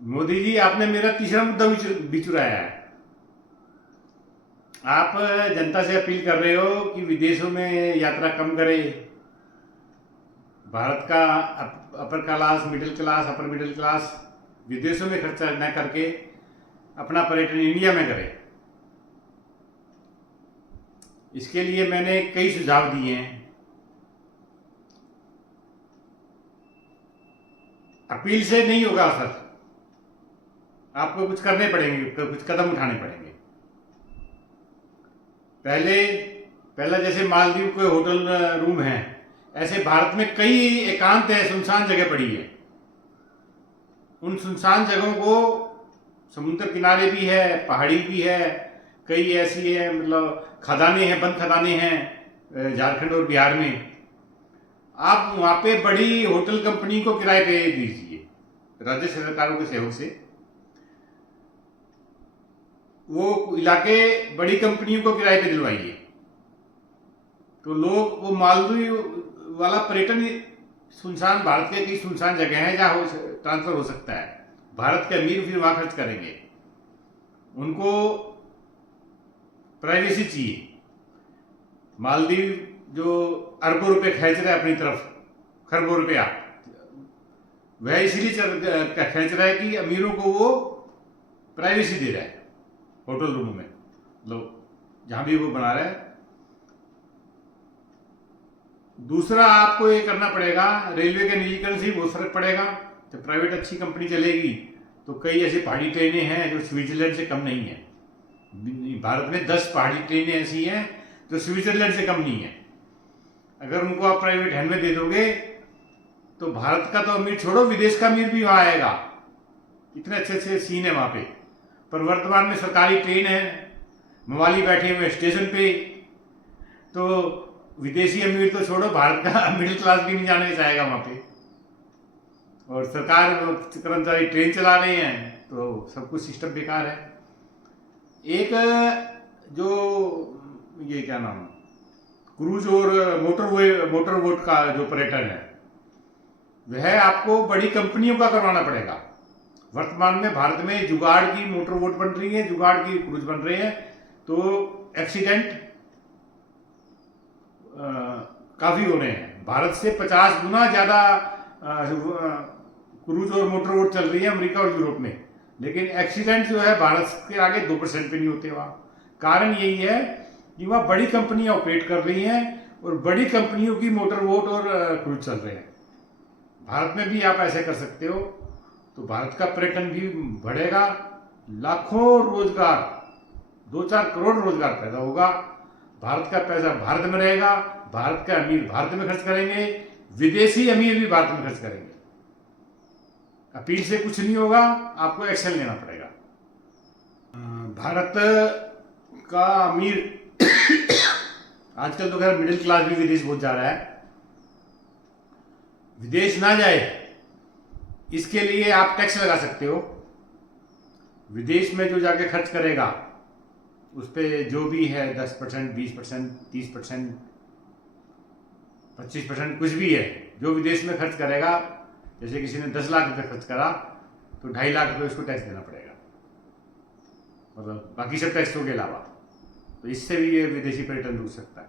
मोदी जी, आपने मेरा तीसरा मुद्दा भी चुराया है। आप जनता से अपील कर रहे हो कि विदेशों में यात्रा कम करे। भारत का upper class, middle class, upper middle class विदेशों में खर्चा न करके अपना पर्यटन इंडिया में करे। इसके लिए मैंने कई सुझाव दिए हैं। अपील से नहीं होगा असर, आपको कुछ करने पड़ेंगे, कुछ कदम उठाने पड़ेंगे। पहला जैसे मालदीव के होटल रूम हैं, ऐसे भारत में कई एकांत है, सुनसान जगह पड़ी है। उन सुनसान जगहों को, समुद्र किनारे भी है, पहाड़ी भी है, कई ऐसी है, मतलब खदानें हैं, बंद खदानें हैं झारखंड और बिहार में। आप वहां पे बड़ी होटल कंपनी को किराए पे दीजिए, राज्य सरकारों के सहयोग से। वो इलाके बड़ी कंपनियों को किराए पे दिलवाइए, तो लोग वो मालदीव वाला पर्यटन, सुनसान भारत के कई सुनसान जगह है जहां ट्रांसफर हो सकता है। भारत के अमीर फिर वहां खर्च करेंगे, उनको प्राइवेसी चाहिए। मालदीव जो अरबों रुपए खींच रहा है अपनी तरफ, खरबों रुपया, वह इसीलिए खींच रहा है कि अमीरों को वो प्राइवेसी दे रहा है होटल रूमों में, लोग जहां भी वो बना रहा है। दूसरा, आपको ये करना पड़ेगा, रेलवे के निजीकरण से भी बहुत फर्क पड़ेगा। जब प्राइवेट अच्छी कंपनी चलेगी तो कई ऐसी पहाड़ी ट्रेनें हैं जो स्विट्जरलैंड से कम नहीं है। भारत में 10 पहाड़ी ट्रेनें ऐसी हैं जो स्विट्जरलैंड से कम नहीं है। अगर उनको आप प्राइवेट हैंड में दे दोगे तो भारत का तो अमीर छोड़ो, विदेश का अमीर भी वहां आएगा। इतने अच्छे अच्छे सीन है वहां पे। पर वर्तमान में सरकारी ट्रेन है, मवाली बैठे हुए स्टेशन पे, तो विदेशी अमीर तो छोड़ो, भारत का मिडिल क्लास भी नहीं जाने चाहेगा वहां पे। और सरकार कर्मचारी ट्रेन चला रहे हैं तो सब कुछ सिस्टम बेकार है। एक जो ये क्या नाम, क्रूज और मोटर बोट का जो पर्यटन है, वह आपको बड़ी कंपनियों का करवाना पड़ेगा। वर्तमान में भारत में जुगाड़ की मोटर बोट बन रही है, जुगाड़ की क्रूज बन रहे हैं, तो एक्सीडेंट काफी हो रहे हैं। भारत से 50 गुना ज्यादा क्रूज और मोटर बोट चल रही है अमेरिका और यूरोप में, लेकिन एक्सीडेंट जो है भारत के आगे 2% पे नहीं होते वहां। कारण यही है कि वहां बड़ी कंपनियां ऑपरेट कर रही हैं और बड़ी कंपनियों की मोटर बोट और क्रूज चल रहे हैं। भारत में भी आप ऐसे कर सकते हो, तो भारत का पर्यटन भी बढ़ेगा, लाखों रोजगार, 2-4 करोड़ रोजगार पैदा होगा, भारत का पैसा भारत में रहेगा, भारत का अमीर भारत में खर्च करेंगे, विदेशी अमीर भी भारत में खर्च करेंगे। अपील से कुछ नहीं होगा, आपको एक्शन लेना पड़ेगा। भारत का अमीर आजकल तो खैर मिडिल क्लास भी विदेश बहुत जा रहा है। विदेश ना जाए इसके लिए आप टैक्स लगा सकते हो। विदेश में जो जाके खर्च करेगा उस पर जो भी है 10%, 20%, 30%, 25%, कुछ भी है, जो विदेश में खर्च करेगा, जैसे किसी ने 10 लाख रुपए खर्च करा तो 2.5 लाख रुपए उसको टैक्स देना पड़ेगा, मतलब बाकी सब टैक्सों के अलावा। तो इससे भी ये विदेशी पर्यटन रुक सकता है।